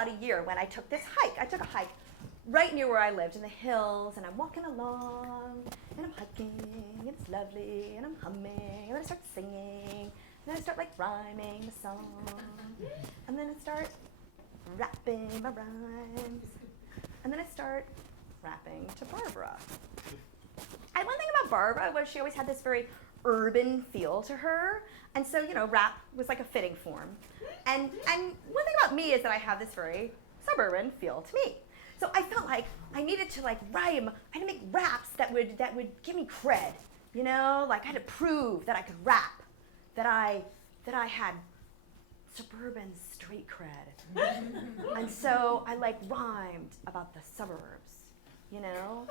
about a year when I took this hike. I took a hike right near where I lived in the hills, and I'm walking along, and I'm hiking, and it's lovely, and I'm humming, and then I start singing, and then I start like rhyming the song, and then I start rapping my rhymes, and then I start rapping to Barbara. And one thing about Barbara was she always had this very urban feel to her, and so, you know, rap was like a fitting form. And one thing about me is that I have this very suburban feel to me. So I felt like I needed to like rhyme, I had to make raps that would give me cred, you know? Like I had to prove that I could rap, that I had suburban street cred. And so I like rhymed about the suburbs, you know?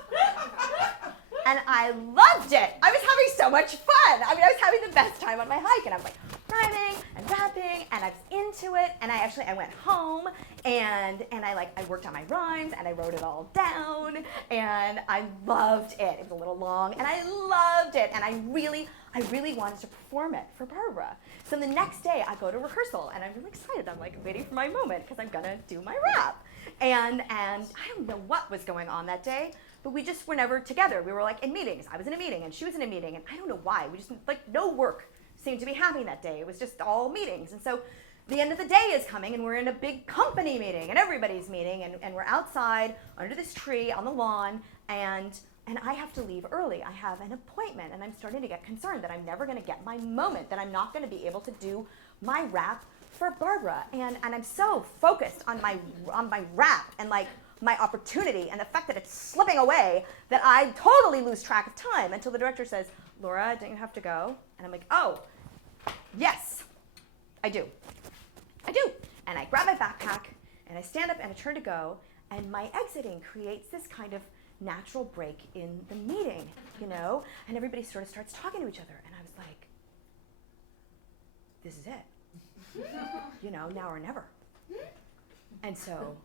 And I loved it. I was having so much fun. I mean, I was having the best time on my hike, and I was like rhyming and rapping, and I was into it. And I went home, and I worked on my rhymes, and I wrote it all down, and I loved it. It was a little long, and I loved it, and I really wanted to perform it for Barbara. So the next day, I go to rehearsal, and I'm really excited. I'm like waiting for my moment because I'm gonna do my rap, and I don't know what was going on that day. But we just were never together. We were like in meetings. I was in a meeting and she was in a meeting, and I don't know why. We just, like, no work seemed to be happening that day. It was just all meetings. And so the end of the day is coming, and we're in a big company meeting, and everybody's meeting, and we're outside under this tree on the lawn, and I have to leave early. I have an appointment, and I'm starting to get concerned that I'm never gonna get my moment, that I'm not gonna be able to do my rap for Barbara. And I'm so focused on my rap and like my opportunity and the fact that it's slipping away that I totally lose track of time until the director says, "Laura, don't you have to go?" And I'm like, "Oh, yes, I do. I do." And I grab my backpack and I stand up and I turn to go, and my exiting creates this kind of natural break in the meeting, you know? And everybody sort of starts talking to each other, and I was like, this is it. You know, now or never. And so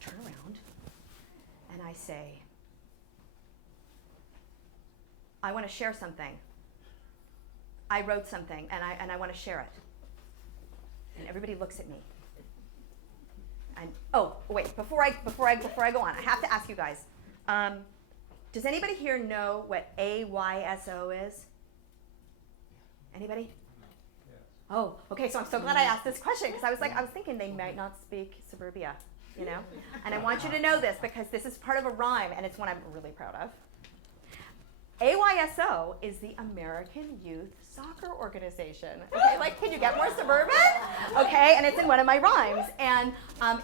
turn around and I say, "I want to share something. I wrote something and I want to share it." And everybody looks at me. And oh wait, before I go on, I have to ask you guys, does anybody here know what AYSO is? Anybody? Oh, okay, so I'm so glad I asked this question, because I was thinking they might not speak suburbia. You know? And I want you to know this because this is part of a rhyme, and it's one I'm really proud of. AYSO is the American Youth Soccer Organization. Okay, like, can you get more suburban? Okay, and it's in one of my rhymes. And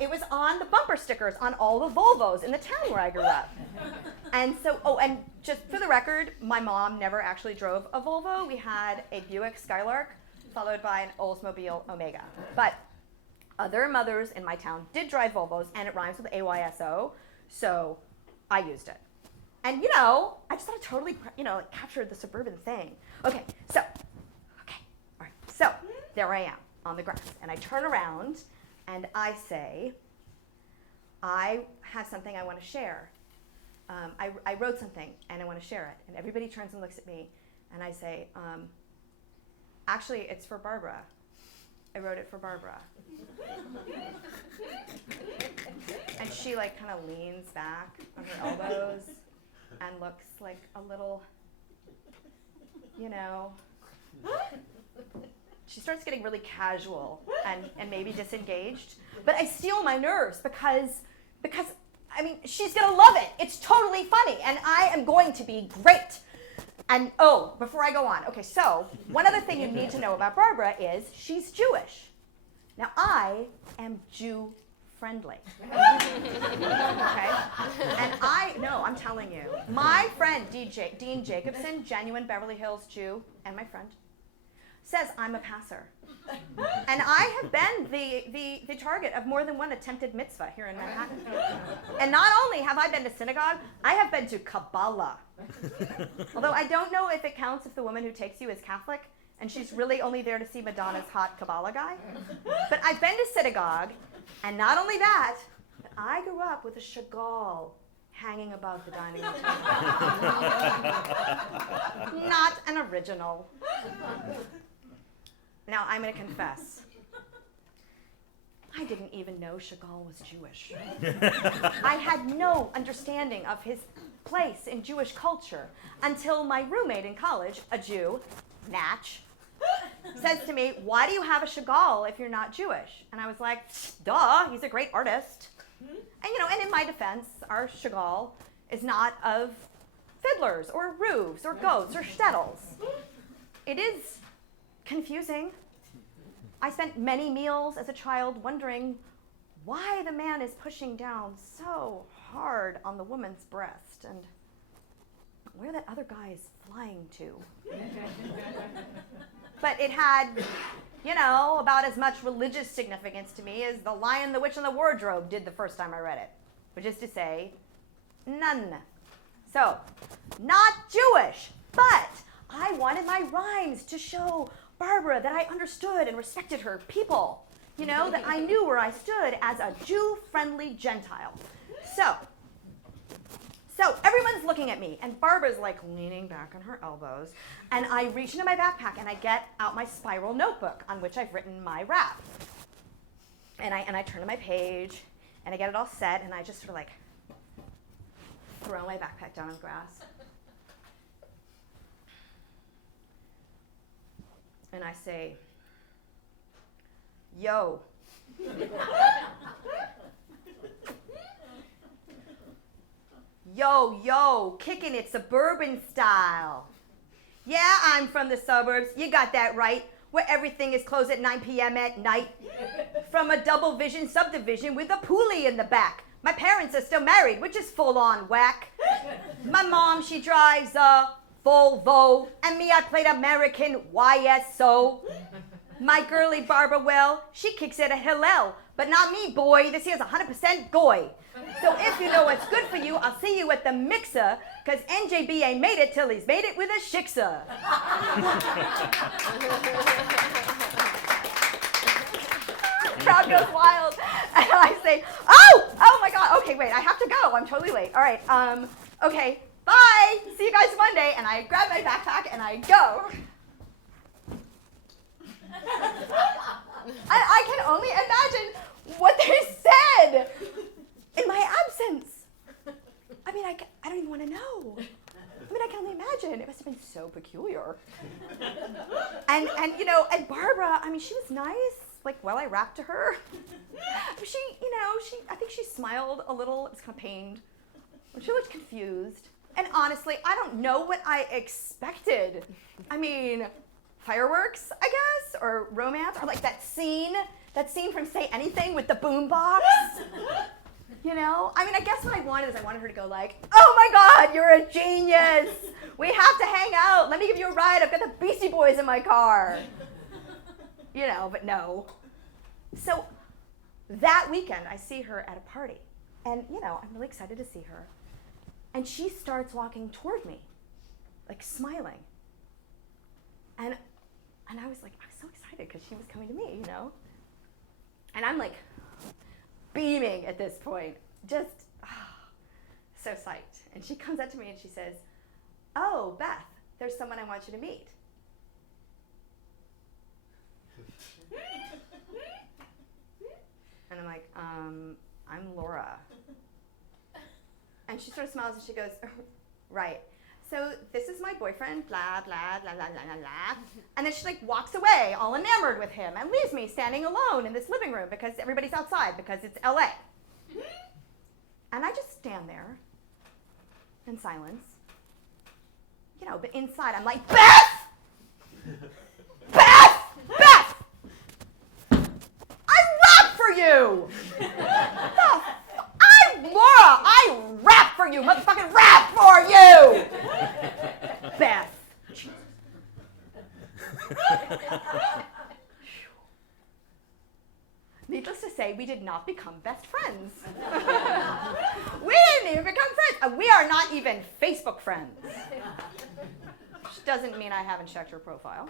it was on the bumper stickers on all the Volvos in the town where I grew up. And so, oh, and just for the record, my mom never actually drove a Volvo. We had a Buick Skylark followed by an Oldsmobile Omega. But other mothers in my town did drive Volvos, and it rhymes with AYSO, so I used it. And, you know, I just thought it totally, you know, like, captured the suburban thing. Okay, all right. So there I am on the grass, and I turn around, and I say, "I have something I want to share. I wrote something, and I want to share it." And everybody turns and looks at me, and I say, "Actually, it's for Barbara. I wrote it for Barbara." And she like kind of leans back on her elbows and looks like a little, you know, she starts getting really casual and maybe disengaged. But I steel my nerves because I mean, she's gonna love it. It's totally funny, and I am going to be great. And oh, before I go on, okay, so one other thing you need to know about Barbara is she's Jewish. Now, I am Jew-friendly, okay? And I'm telling you, my friend Dean Jacobson, genuine Beverly Hills Jew, and my friend, says I'm a passer. And I have been the target of more than one attempted mitzvah here in Manhattan. And not only have I been to synagogue, I have been to Kabbalah. Although I don't know if it counts if the woman who takes you is Catholic, and she's really only there to see Madonna's hot Kabbalah guy. But I've been to synagogue, and not only that, but I grew up with a Chagall hanging above the dining room table. Not an original. Now I'm going to confess. I didn't even know Chagall was Jewish. I had no understanding of his place in Jewish culture until my roommate in college, a Jew, Natch, says to me, why do you have a Chagall if you're not Jewish? And I was like, duh, he's a great artist. And in my defense, our Chagall is not of fiddlers or roofs or goats or shtetls. It is confusing. I spent many meals as a child wondering why the man is pushing down so hard on the woman's breast and where that other guy is flying to. But it had, about as much religious significance to me as The Lion, the Witch, and the Wardrobe did the first time I read it, which is to say, none. So, not Jewish, but I wanted my rhymes to show Barbara that I understood and respected her people, that I knew where I stood as a Jew-friendly Gentile. So everyone's looking at me, and Barbara's like leaning back on her elbows, and I reach into my backpack and I get out my spiral notebook on which I've written my rap. And I turn to my page, and I get it all set, and I just sort of like throw my backpack down on the grass. And I say, yo. Yo, kicking it suburban style. Yeah, I'm from the suburbs. You got that right. Where everything is closed at 9 p.m. at night. From a double vision subdivision with a poolie in the back. My parents are still married, which is full on whack. My mom, she drives a Volvo. And me, I played American YSO. My girly Barbara, well, she kicks it at Hillel. But not me, boy. This here's 100% goy. So if you know what's good for you, I'll see you at the mixer, because NJB ain't made it till he's made it with a shiksa. Crowd goes wild. And I say, oh my God, okay, wait, I have to go. I'm totally late. All right, okay, bye. See you guys Monday. And I grab my backpack and I go. I can only imagine what they said in my absence. I mean, I don't even want to know. I mean, I can only imagine. It must have been so peculiar. And Barbara, I mean, she was nice, while I rapped to her. I think she smiled a little. It was kind of pained. She looked confused. And honestly, I don't know what I expected. I mean, fireworks, I guess, or romance, or that scene from Say Anything with the boombox. I mean, I guess what I wanted her to go oh my God, you're a genius. We have to hang out. Let me give you a ride. I've got the Beastie Boys in my car. But no. So that weekend, I see her at a party. And, I'm really excited to see her. And she starts walking toward me, smiling. And I was so excited because she was coming to me, And I'm beaming at this point, just so psyched. And she comes up to me and she says, oh, Beth, there's someone I want you to meet. And I'm like, I'm Laura. And she sort of smiles and she goes, right. So this is my boyfriend, blah, blah, blah, blah, blah, blah, blah. And then she walks away, all enamored with him, and leaves me standing alone in this living room because everybody's outside because it's LA. And I just stand there in silence. But inside I'm like, Beth! Beth! Beth! I rap for you! I'm Laura! I rap for you! Motherfucking rap for you! Beth. Needless to say, we did not become best friends. We didn't even become friends. We are not even Facebook friends. Which doesn't mean I haven't checked her profile.